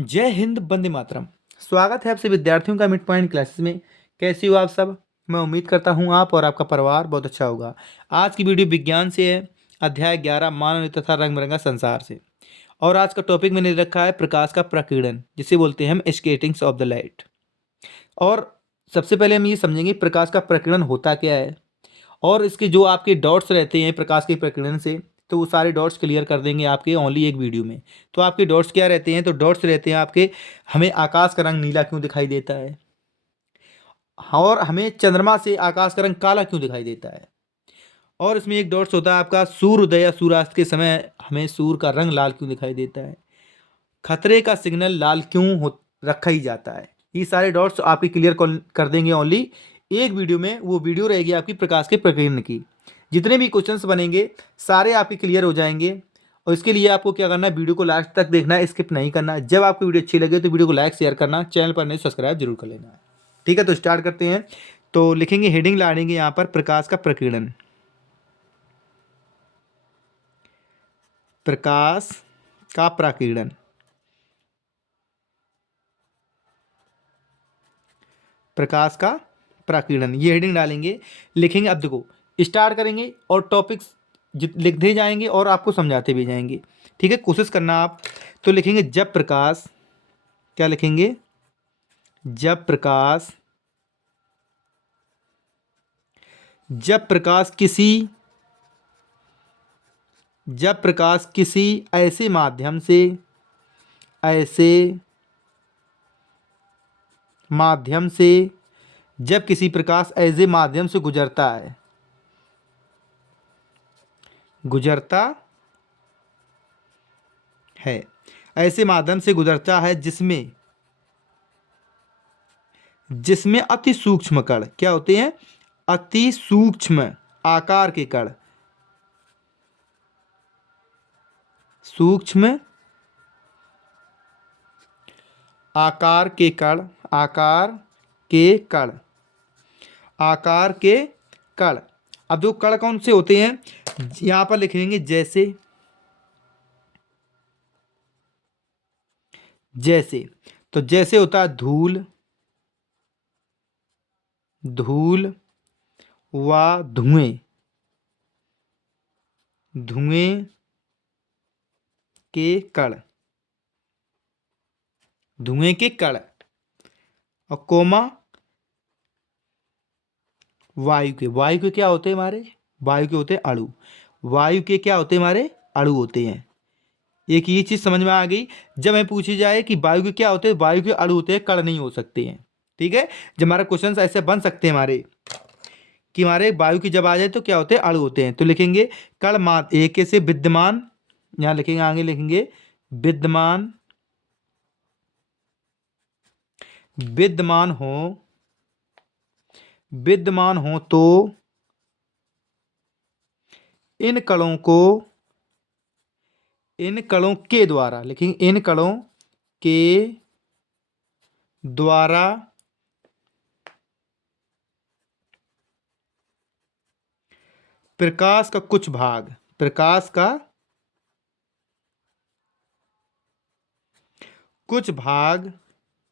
जय हिंद, वंदे मातरम। स्वागत है आपसे विद्यार्थियों का मिड पॉइंट क्लासेस में। कैसे हो आप सब? मैं उम्मीद करता हूँ आप और आपका परिवार बहुत अच्छा होगा। आज की वीडियो विज्ञान से है, अध्याय 11 मानव तथा रंग बिरंगा संसार से। और आज का टॉपिक मैंने रखा है प्रकाश का प्रकीर्णन, जिसे बोलते हैं हम स्केटिंग्स ऑफ द लाइट। और सबसे पहले हम ये समझेंगे प्रकाश का प्रकीर्णन होता क्या है, और इसके जो आपके डॉट्स रहते हैं प्रकाश के प्रकीर्णन से, तो वो सारे डॉट्स क्लियर कर देंगे आपके ओनली एक वीडियो में। तो आपके डॉट्स क्या रहते हैं? तो डॉट्स रहते हैं आपके, हमें आकाश का रंग नीला क्यों दिखाई देता है, और हमें चंद्रमा से आकाश का रंग काला क्यों दिखाई देता है। और इसमें एक डॉट्स होता है आपका सूर्योदय या सूर्यास्त के समय हमें सूर्य का रंग लाल क्यों दिखाई देता है, खतरे का सिग्नल लाल क्यों हो रखा ही जाता है। ये सारे डॉट्स आपके क्लियर कर देंगे ओनली एक वीडियो में। वो वीडियो रहेगी आपकी प्रकाश के प्रकीर्णन की। जितने भी क्वेश्चंस बनेंगे सारे आपके क्लियर हो जाएंगे। और इसके लिए आपको क्या करना है, वीडियो को लास्ट तक देखना है, स्किप नहीं करना। जब आपको वीडियो अच्छी लगे तो वीडियो को लाइक शेयर करना, चैनल पर नहीं सब्सक्राइब जरूर कर लेना। ठीक है, तो स्टार्ट करते हैं। तो लिखेंगे, हेडिंग लाएंगे यहाँ पर प्रकाश का प्रकीर्णन। प्रकाश का प्रकीर्णन, प्रकाश का प्रकीर्णन, ये हेडिंग डालेंगे, लिखेंगे। अब देखो स्टार्ट करेंगे और टॉपिक्स लिखते जाएंगे और आपको समझाते भी जाएंगे। ठीक है, कोशिश करना आप। तो लिखेंगे जब प्रकाश, क्या लिखेंगे? जब प्रकाश, जब प्रकाश किसी, जब प्रकाश किसी ऐसे माध्यम से, ऐसे माध्यम से, जब किसी प्रकाश ऐसे माध्यम से गुजरता है, गुजरता है, ऐसे माध्यम से गुजरता है जिसमें, जिसमें अति सूक्ष्म कण क्या होते हैं? अति सूक्ष्म आकार के कण, सूक्ष्म आकार के कण, आकार के कण, आकार के कण। अब जो कण कौन से होते हैं यहां पर लिखेंगे, जैसे, जैसे। तो जैसे होता है धूल, धूल व धुएं, धुएं के कण, धुएं के कण। और कोमा वायु के, वायु के क्या होते हैं हमारे? वायु के होते हैं अणु। वायु के क्या होते हैं हमारे? अणु होते हैं। एक ये चीज समझ में आ गई। जब हमें पूछी जाए कि वायु के क्या होते हैं, वायु के अणु होते हैं, कण नहीं हो सकते हैं। ठीक है, जब हमारा क्वेश्चन ऐसे बन सकते हैं हमारे कि हमारे वायु की जब आ जाए तो क्या होते हैं? अणु होते हैं। तो लिखेंगे कण एक से विद्यमान, यहाँ लिखेंगे, आगे लिखेंगे विद्यमान, विद्यमान हो, विद्यमान हो तो इन कणों को, इन कणों के द्वारा, लिखेंगे इन कणों के द्वारा प्रकाश का कुछ भाग, प्रकाश का कुछ भाग,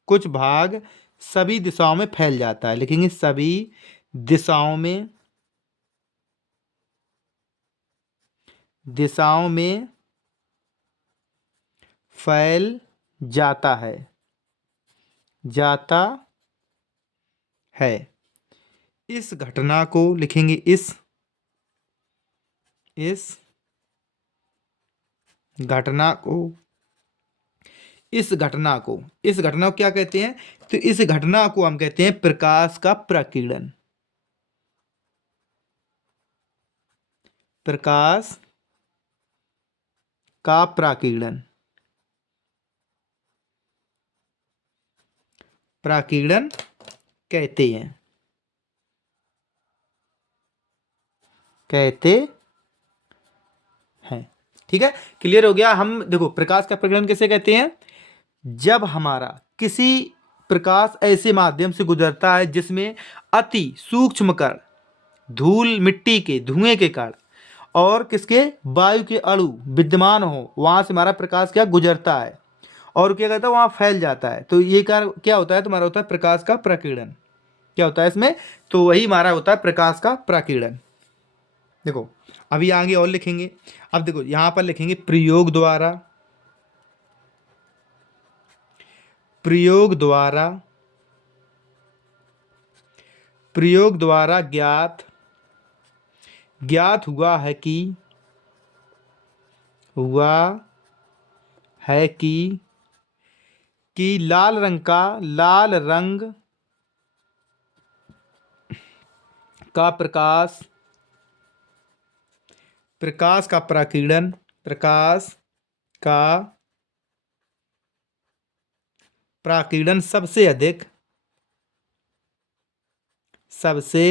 कुछ भाग सभी दिशाओं में फैल जाता है। लिखेंगे सभी दिशाओं में, दिशाओं में फैल जाता है, जाता है। इस घटना को लिखेंगे, इस घटना को, इस घटना को, इस घटना को क्या कहते हैं? तो इस घटना को हम कहते हैं प्रकाश का प्रकीर्णन, प्रकाश का प्रकीर्णन, प्रकीर्णन कहते हैं, कहते हैं। ठीक है, क्लियर हो गया। हम देखो प्रकाश का प्रकीर्णन कैसे कहते हैं? जब हमारा किसी प्रकाश ऐसे माध्यम से गुजरता है जिसमें अति सूक्ष्म कण, धूल मिट्टी के, धुएं के कण और किसके? वायु के अणु विद्यमान हो, वहां से हमारा प्रकाश क्या गुजरता है। और क्या कहता है वहाँ फैल जाता है। तो ये क्या होता है तुम्हारा, होता है प्रकाश का प्रकीर्णन। क्या होता है इसमें, तो वही हमारा होता है प्रकाश का प्रकीर्णन। देखो अभी आगे और लिखेंगे। अब देखो यहाँ पर लिखेंगे प्रयोग द्वारा, प्रयोग द्वारा, प्रयोग द्वारा ज्ञात, ज्ञात हुआ है कि, हुआ है कि लाल रंग का, लाल रंग का प्रकाश, प्रकाश का प्रकीर्णन, प्रकाश का प्रकीर्णन सबसे अधिक, सबसे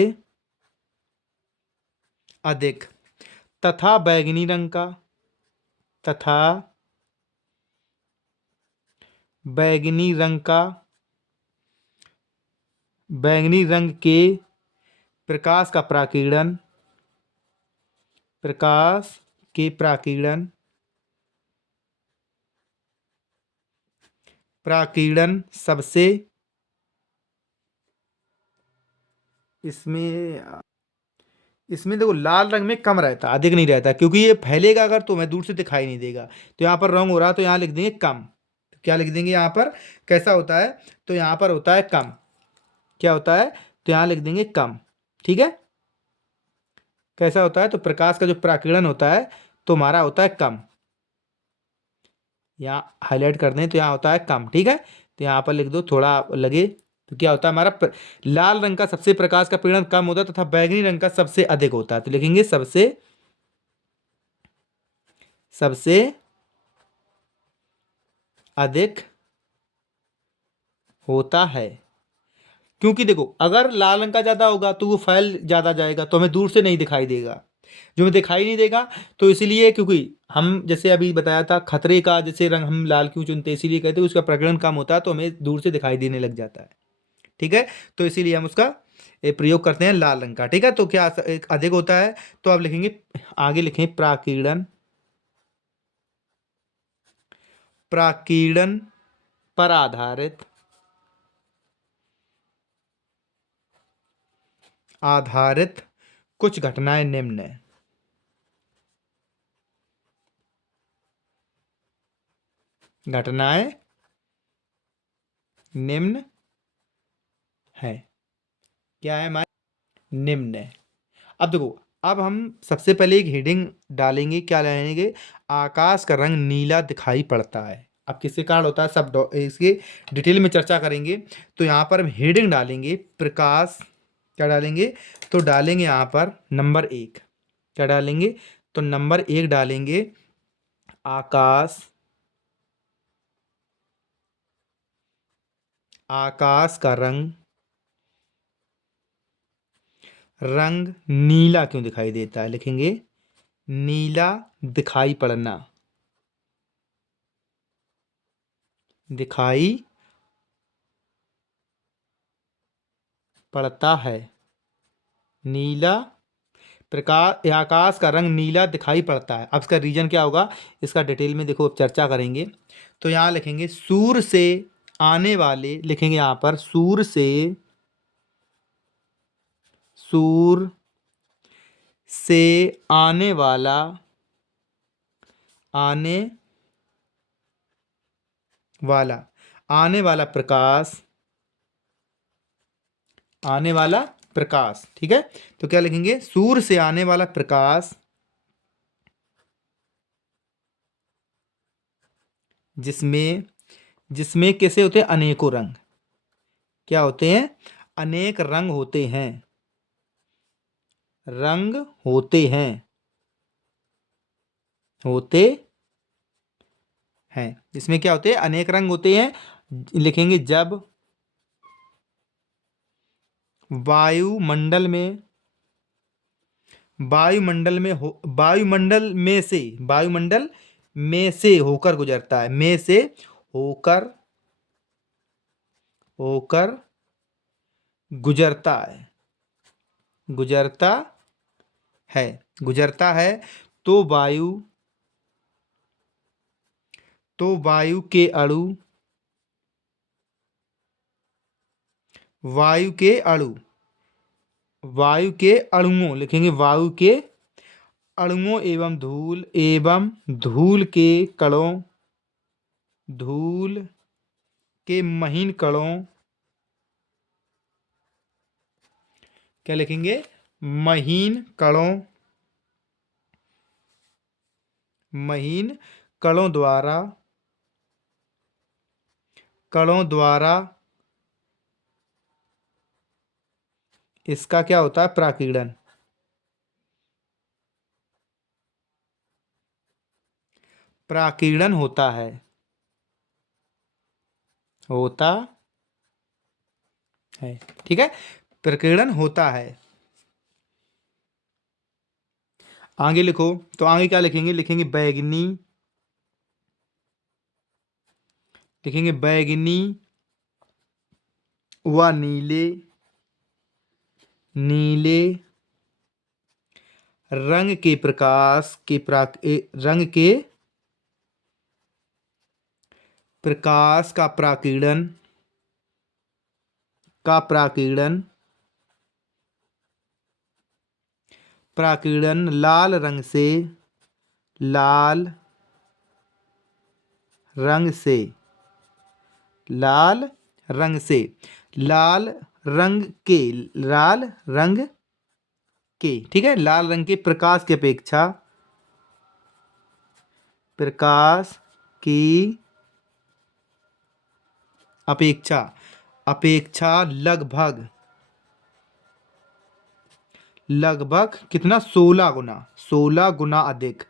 अधिक तथा बैंगनी रंग का, तथा बैंगनी रंग का, बैंगनी रंग के प्रकाश का प्रकीर्णन, प्रकाश के प्रकीर्णन, प्रकीर्णन सबसे, इसमें इसमें देखो लाल रंग में कम रहता, अधिक नहीं रहता, क्योंकि ये फैलेगा अगर तो हमें दूर से दिखाई नहीं देगा। तो यहाँ पर रंग हो रहा है तो यहाँ लिख देंगे कम। तो क्या लिख देंगे यहाँ पर, कैसा होता है, तो यहाँ पर होता है कम। क्या होता है, तो यहाँ लिख देंगे कम। ठीक है, कैसा होता है, तो प्रकाश का जो प्रकीर्णन होता है तो हमारा होता है कम। यहाँ हाईलाइट कर दें तो यहाँ होता है कम। ठीक है, तो यहाँ पर लिख दो थोड़ा लगे। तो क्या होता है हमारा लाल रंग का सबसे प्रकाश का पीड़न कम होता है तथा बैंगनी रंग का सबसे अधिक होता है। तो लिखेंगे सबसे, सबसे अधिक होता है। क्योंकि देखो अगर लाल रंग का ज्यादा होगा तो वो फैल ज्यादा जाएगा तो हमें दूर से नहीं दिखाई देगा, जो हमें दिखाई नहीं देगा। तो इसीलिए, क्योंकि हम जैसे अभी बताया था खतरे का जैसे रंग हम लाल क्यों चुनते हैं, इसीलिए कहते हैं उसका प्रकीर्णन कम होता है तो हमें दूर से दिखाई देने लग जाता है। ठीक है, तो इसीलिए हम उसका प्रयोग करते हैं लाल रंग का। ठीक है, तो क्या एक अधिक होता है, तो आप लिखेंगे, आगे लिखें प्राकीर्णन, प्राकीर्णन पर आधारित, आधारित कुछ घटनाएं निम्न है। घटनाएं निम्न है, क्या है हमारे, निम्न है। अब देखो, अब हम सबसे पहले एक हेडिंग डालेंगे। क्या डालेंगे, आकाश का रंग नीला दिखाई पड़ता है। अब किसके कारण होता है सब इसके डिटेल में चर्चा करेंगे। तो यहाँ पर हम हेडिंग डालेंगे प्रकाश, क्या डालेंगे, तो डालेंगे यहाँ पर नंबर 1। क्या डालेंगे, तो नंबर 1 डालेंगे आकाश, आकाश का रंग, रंग नीला क्यों दिखाई देता है। लिखेंगे नीला दिखाई पड़ना, दिखाई पड़ता है। नीला प्रकाश, आकाश का रंग नीला दिखाई पड़ता है। अब इसका रीजन क्या होगा, इसका डिटेल में देखो अब चर्चा करेंगे। तो यहाँ लिखेंगे सूर्य से आने वाले, लिखेंगे यहाँ पर सूर्य से, सूर्य से आने वाला, आने वाला, आने वाला प्रकाश, आने वाला प्रकाश। ठीक है, तो क्या लिखेंगे, सूर्य से आने वाला प्रकाश जिसमें, जिसमें कैसे होते हैं अनेकों रंग, क्या होते हैं, अनेक रंग होते हैं, रंग होते हैं, होते हैं, इसमें क्या होते हैं, अनेक रंग होते हैं। लिखेंगे जब वायुमंडल में, वायुमंडल में हो, वायुमंडल में से, वायुमंडल में से होकर गुजरता है, में से होकर, होकर गुजरता है, गुजरता है, गुजरता है। तो वायु, तो वायु के अणु, वायु के अणु, वायु के अणुओं लिखेंगे, वायु के अणुओं एवं धूल के कणों, धूल के महीन कणों, क्या लिखेंगे, महीन कणों, महीन कणों द्वारा, कणों द्वारा इसका क्या होता है, प्राकीर्णन, प्राकीर्णन होता है, होता है। ठीक है, प्रकीर्णन होता है। आगे लिखो, तो आगे क्या लिखेंगे, लिखेंगे बैगनी, लिखेंगे बैगनी व नीले, नीले रंग के प्रकाश के रंग के प्रकाश का प्राकीर्णन, का प्राकीर्णन, प्राकीर्णन लाल रंग से, लाल रंग से, लाल रंग से, लाल रंग के, लाल रंग के, ठीक है, लाल रंग के प्रकाश की अपेक्षा, प्रकाश की अपेक्षा, अपेक्षा लगभग, लगभग कितना, 16 गुना, 16 गुना अधिक,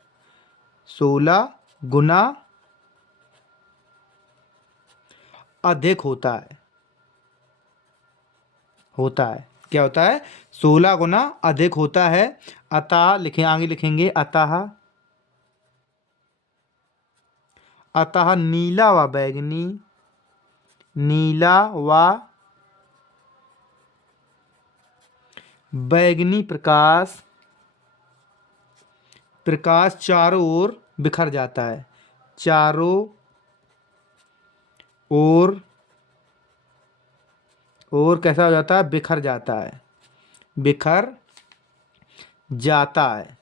16 गुना अधिक होता है, होता है, क्या होता है, 16 गुना अधिक होता है। अतः लिखें, आगे लिखेंगे अतः, अतः नीला व बैगनी, नीला व बैगनी प्रकाश, प्रकाश चारों ओर बिखर जाता है, चारों ओर, और कैसा हो जाता है, बिखर जाता है, बिखर जाता है,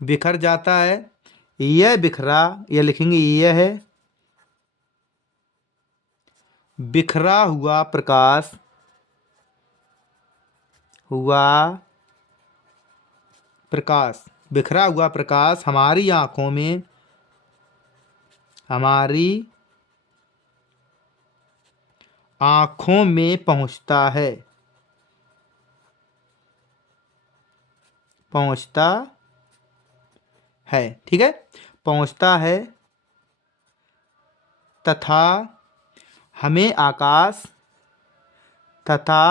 बिखर जाता है। यह बिखरा, यह लिखेंगे, यह है बिखरा हुआ प्रकाश, हुआ प्रकाश, बिखरा हुआ प्रकाश हमारी आंखों में, हमारी आंखों में पहुंचता है, पहुंचता है, ठीक है, पहुंचता है। तथा हमें आकाश, तथा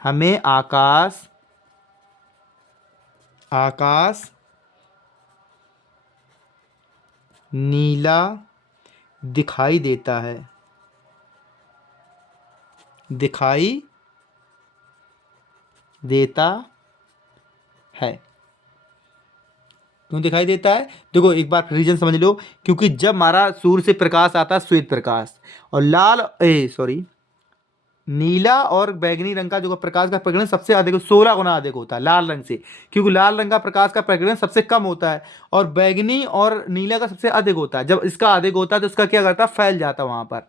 हमें आकाश, आकाश नीला दिखाई देता है, दिखाई देता है। क्यों दिखाई देता है, देखो एक बार रीजन समझ लो, क्योंकि जब हमारा सूर्य से प्रकाश आता है श्वेत प्रकाश, और लाल सॉरी नीला और बैगनी रंग का जो प्रकाश का प्रकीर्णन सबसे अधिक 16 गुना अधिक होता है लाल रंग से, क्योंकि लाल रंग का प्रकाश का प्रकीर्णन सबसे कम होता है और बैगनी और नीला का सबसे अधिक होता है। जब इसका अधिक होता है तो इसका क्या करता है, फैल जाता है, वहां पर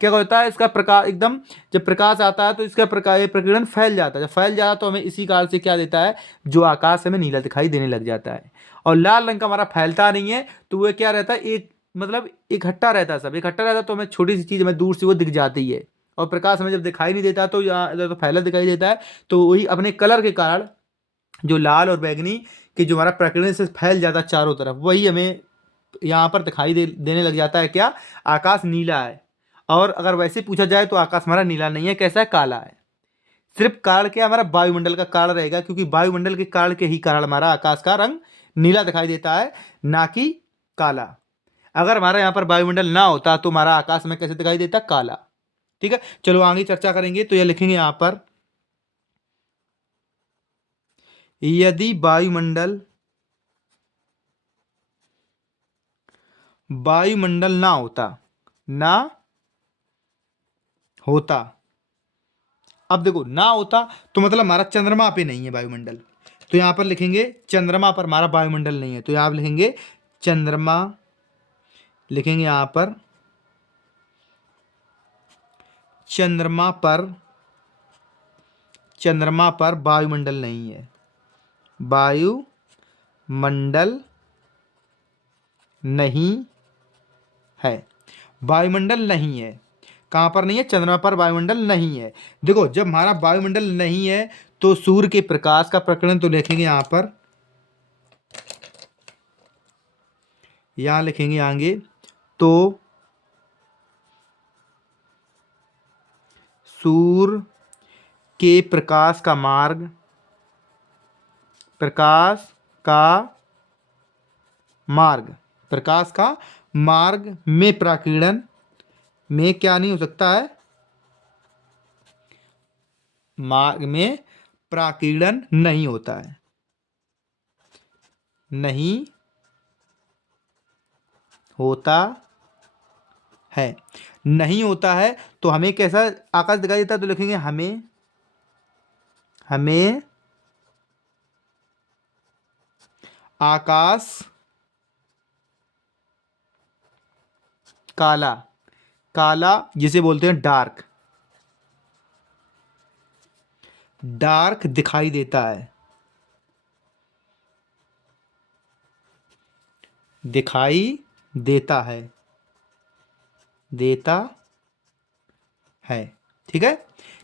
क्या होता है, इसका प्रकाश एकदम, जब प्रकाश आता है तो इसका प्रकाश प्रकीर्णन फैल जाता है, जब फैल जाता है तो हमें इसी कारण से क्या देता है, जो आकाश हमें नीला दिखाई देने लग जाता है। और लाल रंग का हमारा फैलता नहीं है, तो वह क्या रहता है, एक मतलब इकट्ठा रहता है, सब इकट्ठा रहता है, तो हमें छोटी सी चीज हमें दूर से वो दिख जाती है। और प्रकाश हमें जब दिखाई नहीं देता तो तो फैला दिखाई देता है, तो वही अपने कलर के कारण जो लाल और बैगनी के जो हमारा प्रकीर्णन से फैल जाता है चारों तरफ, वही हमें यहाँ पर दिखाई देने लग जाता है, क्या, आकाश नीला है। और अगर वैसे पूछा जाए तो आकाश हमारा नीला नहीं है, कैसा है, काला है। सिर्फ कारण क्या, हमारा वायुमंडल का कारण रहेगा, क्योंकि वायुमंडल के कारण के ही कारण हमारा आकाश का रंग नीला दिखाई देता है, ना कि काला। अगर हमारा यहाँ पर वायुमंडल ना होता तो हमारा आकाश में कैसे दिखाई देता, काला। ठीक है, चलो आगे चर्चा करेंगे। तो यह लिखेंगे यहाँ पर यदि वायुमंडल ना होता। अब देखो ना होता तो मतलब हमारा चंद्रमा पे नहीं है वायुमंडल, तो यहाँ पर लिखेंगे चंद्रमा पर हमारा वायुमंडल नहीं है, तो यहाँ पर लिखेंगे चंद्रमा, लिखेंगे यहाँ पर चंद्रमा पर वायुमंडल नहीं है, वायुमंडल नहीं है, वायुमंडल नहीं है। कहाँ पर नहीं है? चंद्रमा पर वायुमंडल नहीं है। देखो जब हमारा वायुमंडल नहीं है तो सूर्य के प्रकाश का प्रकीर्णन, तो लिखेंगे यहाँ पर, यहाँ लिखेंगे आगे, तो सूर्य के प्रकाश का मार्ग में प्रकीर्णन में क्या नहीं हो सकता है? मार्ग में प्रकीर्णन नहीं होता है, नहीं होता है, नहीं होता है। तो हमें कैसा आकाश दिखाई देता है? तो लिखेंगे हमें आकाश काला जिसे बोलते हैं डार्क दिखाई देता है, देता है। ठीक है,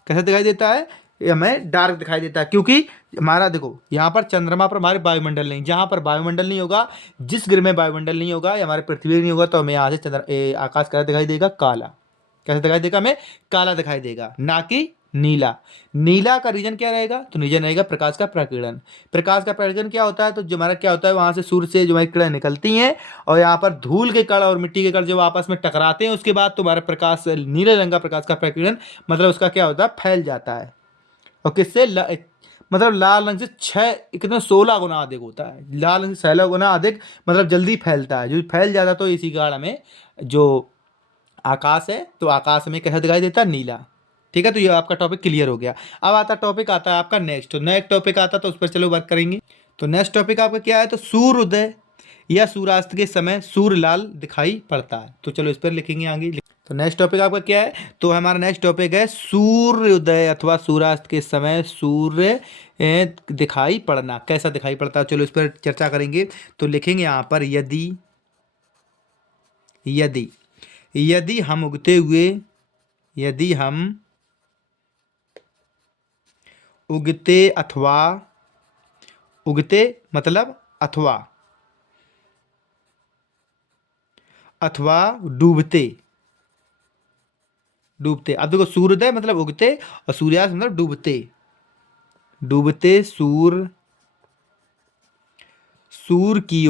कैसा दिखाई देता है? ये हमें डार्क दिखाई देता है, क्योंकि हमारा देखो यहाँ पर चंद्रमा पर हमारे वायुमंडल नहीं, जहाँ पर वायुमंडल नहीं होगा, जिस ग्रह में वायुमंडल नहीं होगा या हमारे पृथ्वी नहीं होगा, तो हमें यहाँ से आकाश कैसा दिखाई देगा? काला। कैसा दिखाई देगा? हमें काला दिखाई देगा, ना कि नीला। नीला का रीजन क्या रहेगा? तो रीजन रहेगा प्रकाश का प्रकीर्णन। प्रकाश का प्रकीर्णन क्या होता है? तो जो हमारा क्या होता है, वहां से सूर्य से जो हमारी किरणें निकलती हैं और यहाँ पर धूल के कण और मिट्टी के कण जब आपस में टकराते हैं, उसके बाद तुम्हारा प्रकाश, नीले रंग का प्रकाश का प्रकीर्णन, मतलब उसका क्या होता है? फैल जाता है। और किससे? मतलब लाल रंग से 6 कितने 16 गुना अधिक होता है, लाल रंग से 16 गुना अधिक, मतलब जल्दी फैलता है। जो फैल जाता है तो इसी कारण हमें जो आकाश है, तो आकाश में कैसा दिखाई देता है? नीला। ठीक है, तो ये आपका टॉपिक क्लियर हो गया। अब टॉपिक आता है आपका नेक्स्ट, तो नेक्स्ट टॉपिक आता है, तो उस पर चलो बात करेंगे। तो नेक्स्ट टॉपिक आपका क्या है? तो सूर्योदय या सूर्यास्त के समय सूर्य लाल दिखाई पड़ता है, तो चलो इस पर लिखेंगे आगे। तो नेक्स्ट टॉपिक आपका क्या है? तो हमारा नेक्स्ट टॉपिक है सूर्योदय अथवा सूर्यास्त के समय सूर्य दिखाई पड़ना। कैसा दिखाई पड़ता है? चलो इस पर चर्चा करेंगे। तो लिखेंगे यहाँ पर, यदि हम उगते मतलब अथवा डूबते। अब देखो सूर्योदय मतलब उगते और सूर्यास्त मतलब डूबते सूर्य की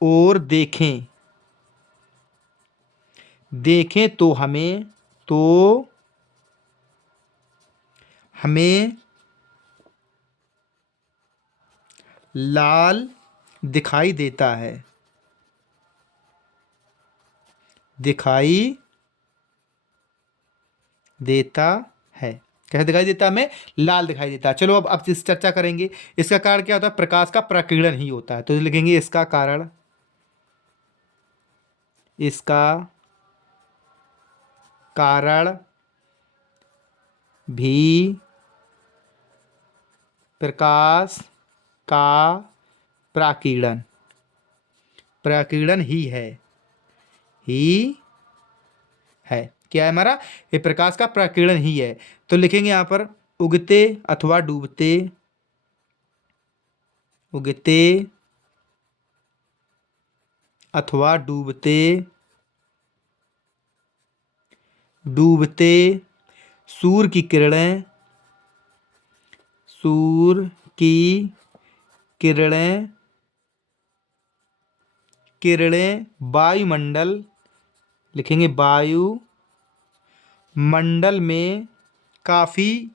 ओर देखें तो हमें लाल दिखाई देता है, कैसे दिखाई देता है? हमें लाल दिखाई देता है। चलो अब इस चर्चा करेंगे। इसका कारण क्या होता है? प्रकाश का प्रकीर्णन ही होता है, तो लिखेंगे इसका कारण भी प्रकाश का प्रकीर्णन ही है। क्या है हमारा? ये प्रकाश का प्रकीर्णन ही है। तो लिखेंगे यहाँ पर उगते अथवा डूबते डूबते सूर्य की किरणें वायुमंडल, लिखेंगे वायुमंडल में काफी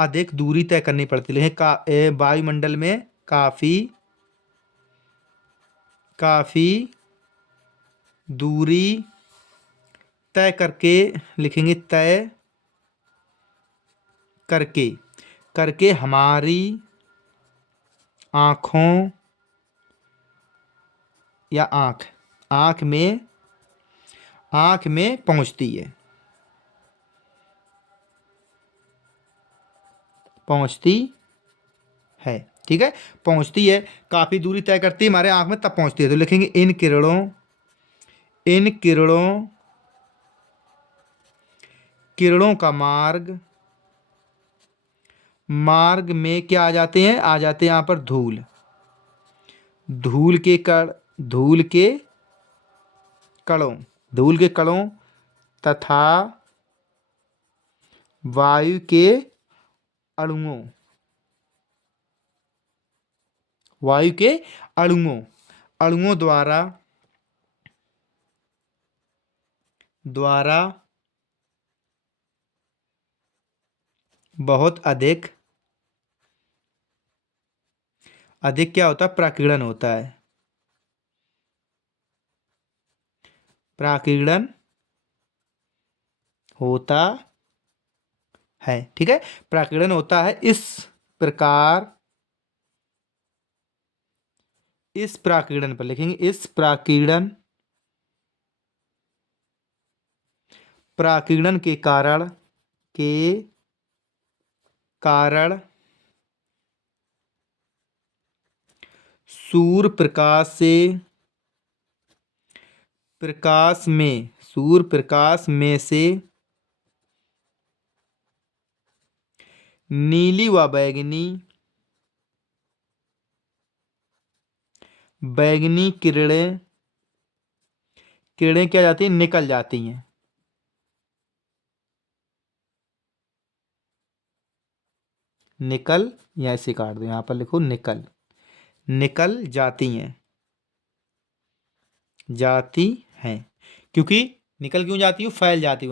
अधिक दूरी तय करनी पड़ती है। लेकिन वायुमंडल में काफ़ी दूरी तय करके, लिखेंगे तय करके, करके हमारी आँखों या आँख में पहुँचती है। ठीक है, पहुँचती है, काफ़ी दूरी तय करती है हमारे आँख में, तब पहुँचती है। तो लिखेंगे इन किरणों का मार्ग में क्या आ जाते हैं? आ जाते हैं यहाँ पर धूल के कणों तथा वायु के अणुओं द्वारा बहुत अधिक क्या होता है? प्राकीर्णन होता है। प्राकीर्णन होता है। ठीक है, प्राकीर्णन होता है। इस प्राकीर्णन पर लिखेंगे, इस प्राकीर्णन के कारण सूर्य प्रकाश में से नीली व बैगनी किरणें क्या जाती हैं? निकल जाती हैं। निकल, या ऐसे काट दो, यहाँ पर लिखो निकल जाती हैं। क्योंकि निकल क्यों जाती है? फैल जाती है,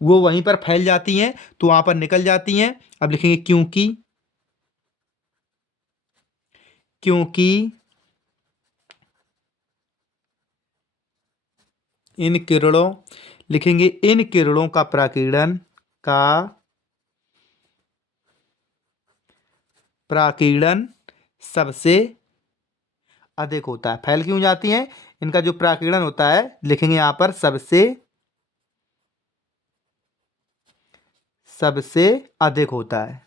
वहीं पर फैल जाती हैं, तो वहां पर निकल जाती हैं। अब लिखेंगे क्योंकि इन किरणों का प्राकीर्णन सबसे अधिक होता है। फैल क्यों जाती हैं? इनका जो प्राकीर्णन होता है, लिखेंगे यहाँ पर सबसे अधिक होता है।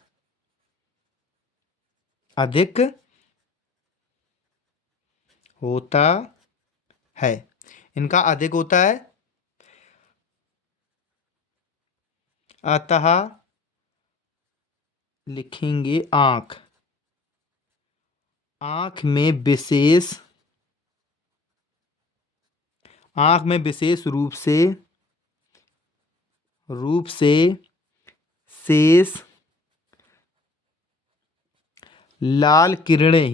अधिक होता है, इनका अधिक होता है। अतः लिखेंगे आँख में विशेष रूप से शेष लाल किरणें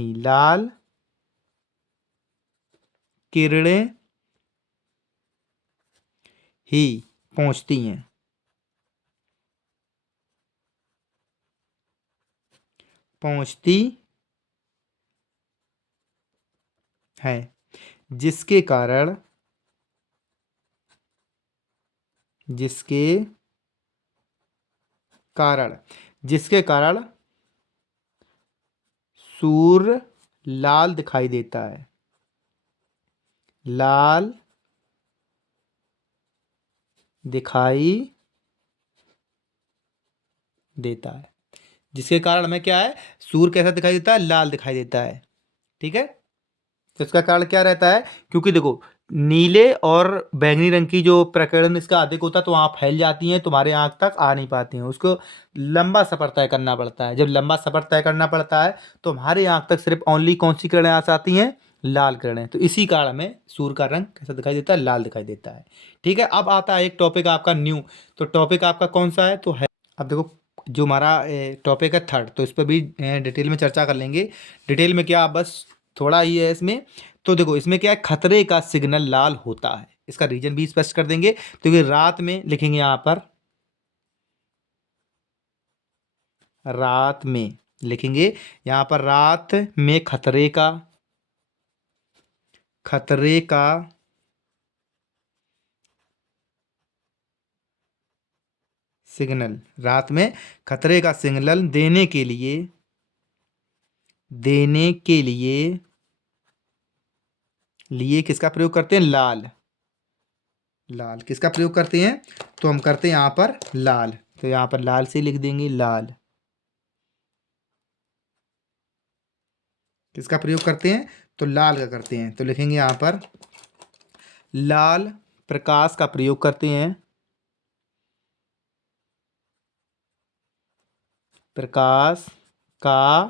ही पहुंचती है, जिसके कारण सूर्य लाल दिखाई देता है। जिसके कारण हमें क्या है? सूर्य कैसा दिखाई देता है? लाल दिखाई देता है। ठीक है, तो इसका कारण क्या रहता है? क्योंकि देखो, नीले और बैंगनी रंग की जो प्रकीर्णन इसका अधिक होता है, तो वहाँ फैल जाती हैं, तुम्हारे आँख तक आ नहीं पाती हैं। उसको लंबा सफ़र तय करना पड़ता है। जब लंबा सफ़र तय करना पड़ता है, तो हमारे आँख तक सिर्फ ओनली कौन सी किरणें आ जाती हैं? लाल किरणें। तो इसी कारण हमें सूर्य का रंग कैसा दिखाई देता है? लाल दिखाई देता है। ठीक है, अब आता है एक टॉपिक आपका न्यू। तो टॉपिक आपका कौन सा है? तो है, अब देखो, जो हमारा टॉपिक है थर्ड, तो इस पर भी डिटेल में चर्चा कर लेंगे। डिटेल में क्या, बस थोड़ा ही है इसमें। तो देखो, इसमें क्या है? खतरे का सिग्नल लाल होता है, इसका रीजन भी स्पष्ट कर देंगे। तो ये रात में लिखेंगे यहाँ पर, रात में लिखेंगे यहाँ पर रात में खतरे का सिग्नल, रात में खतरे का सिग्नल देने के लिए किसका प्रयोग करते हैं? लाल। लाल किसका प्रयोग करते हैं? तो हम करते हैं यहाँ पर लाल, तो यहाँ पर लाल से लिख देंगे लाल। किसका प्रयोग करते हैं? तो लाल का करते हैं, तो लिखेंगे यहाँ पर लाल प्रकाश का प्रयोग करते हैं। प्रकाश का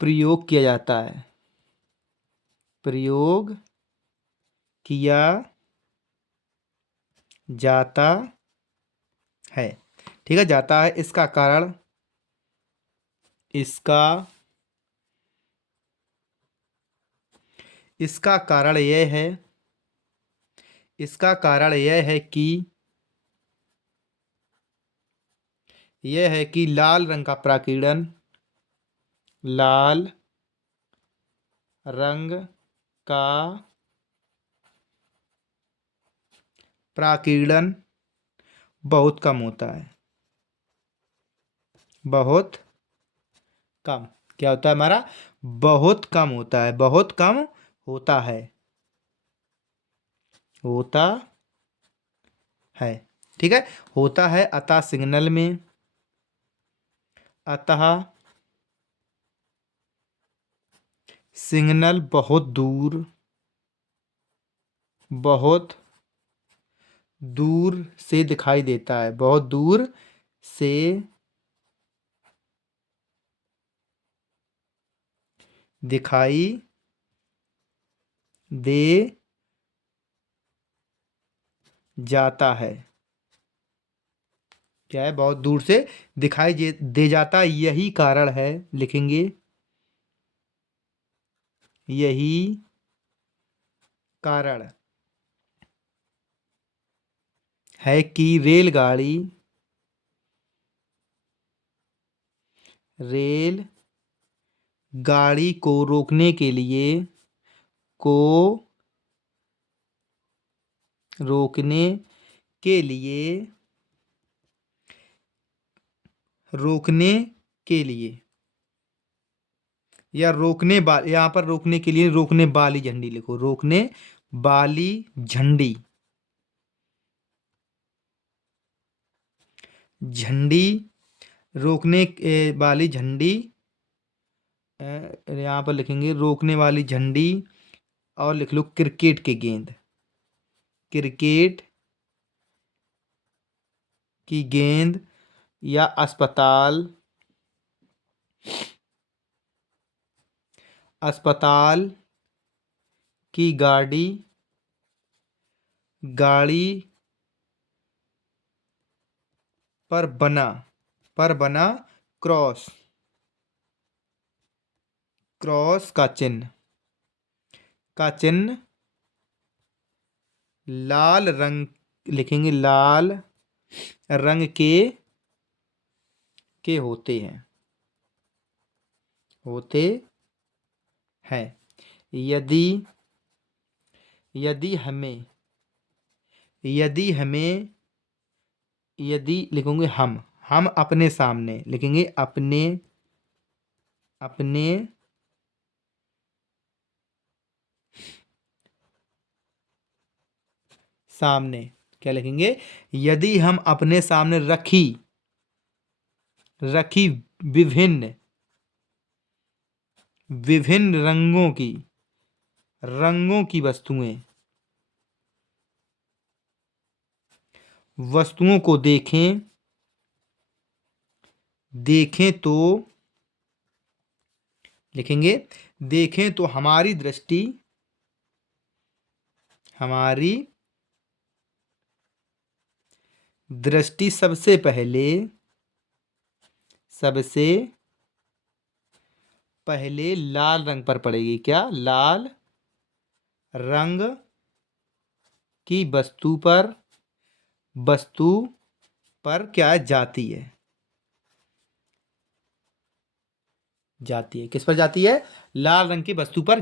प्रयोग किया जाता है। प्रयोग किया जाता है। ठीक है, जाता है। इसका कारण इसका कारण यह है कि लाल रंग का प्राकीर्णन बहुत कम होता है। बहुत कम क्या होता है हमारा? बहुत कम होता है। बहुत कम होता है। होता है। ठीक है, होता है। अतः सिग्नल बहुत दूर से दिखाई देता है। बहुत दूर से दिखाई दे जाता है। क्या है? बहुत दूर से दिखाई दे जाता है। यही कारण है, लिखेंगे यही कारण है कि रेल गाड़ी को रोकने के लिए को रोकने के लिए रोकने के लिए या रोकने वाली, यहाँ पर रोकने के लिए रोकने वाली झंडी लिखो। रोकने वाली झंडी रोकने वाली झंडी यहाँ पर लिखेंगे रोकने वाली झंडी। और लिख लो क्रिकेट की गेंद। क्रिकेट की गेंद या अस्पताल की गाड़ी पर बना क्रॉस का चिन्ह लाल रंग, लिखेंगे लाल रंग के होते हैं। यदि हमें लिखेंगे हम अपने सामने, लिखेंगे अपने सामने क्या लिखेंगे? यदि हम अपने सामने रखी विभिन्न रंगों की वस्तुओं को देखें तो लिखेंगे देखें तो हमारी दृष्टि सबसे पहले लाल रंग पर पड़ेगी। क्या? लाल रंग की वस्तु पर क्या जाती है? जाती है। किस पर जाती है? लाल रंग की वस्तु पर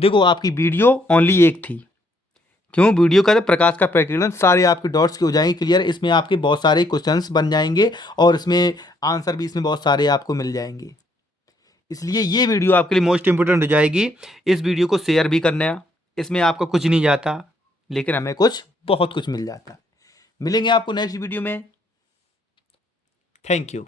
देखो आपकी वीडियो ओनली एक थी। क्यों? वीडियो का प्रकाश का प्रकीर्णन, सारे आपके डॉट्स की हो जाएंगे क्लियर। इसमें आपके बहुत सारे क्वेश्चंस बन जाएंगे और इसमें आंसर भी इसमें बहुत सारे आपको मिल जाएंगे। इसलिए ये वीडियो आपके लिए मोस्ट इंपोर्टेंट हो जाएगी। इस वीडियो को शेयर भी करना है। इसमें आपका कुछ नहीं जाता, लेकिन हमें कुछ बहुत कुछ मिल जाता। मिलेंगे आपको नेक्स्ट वीडियो में। Thank you.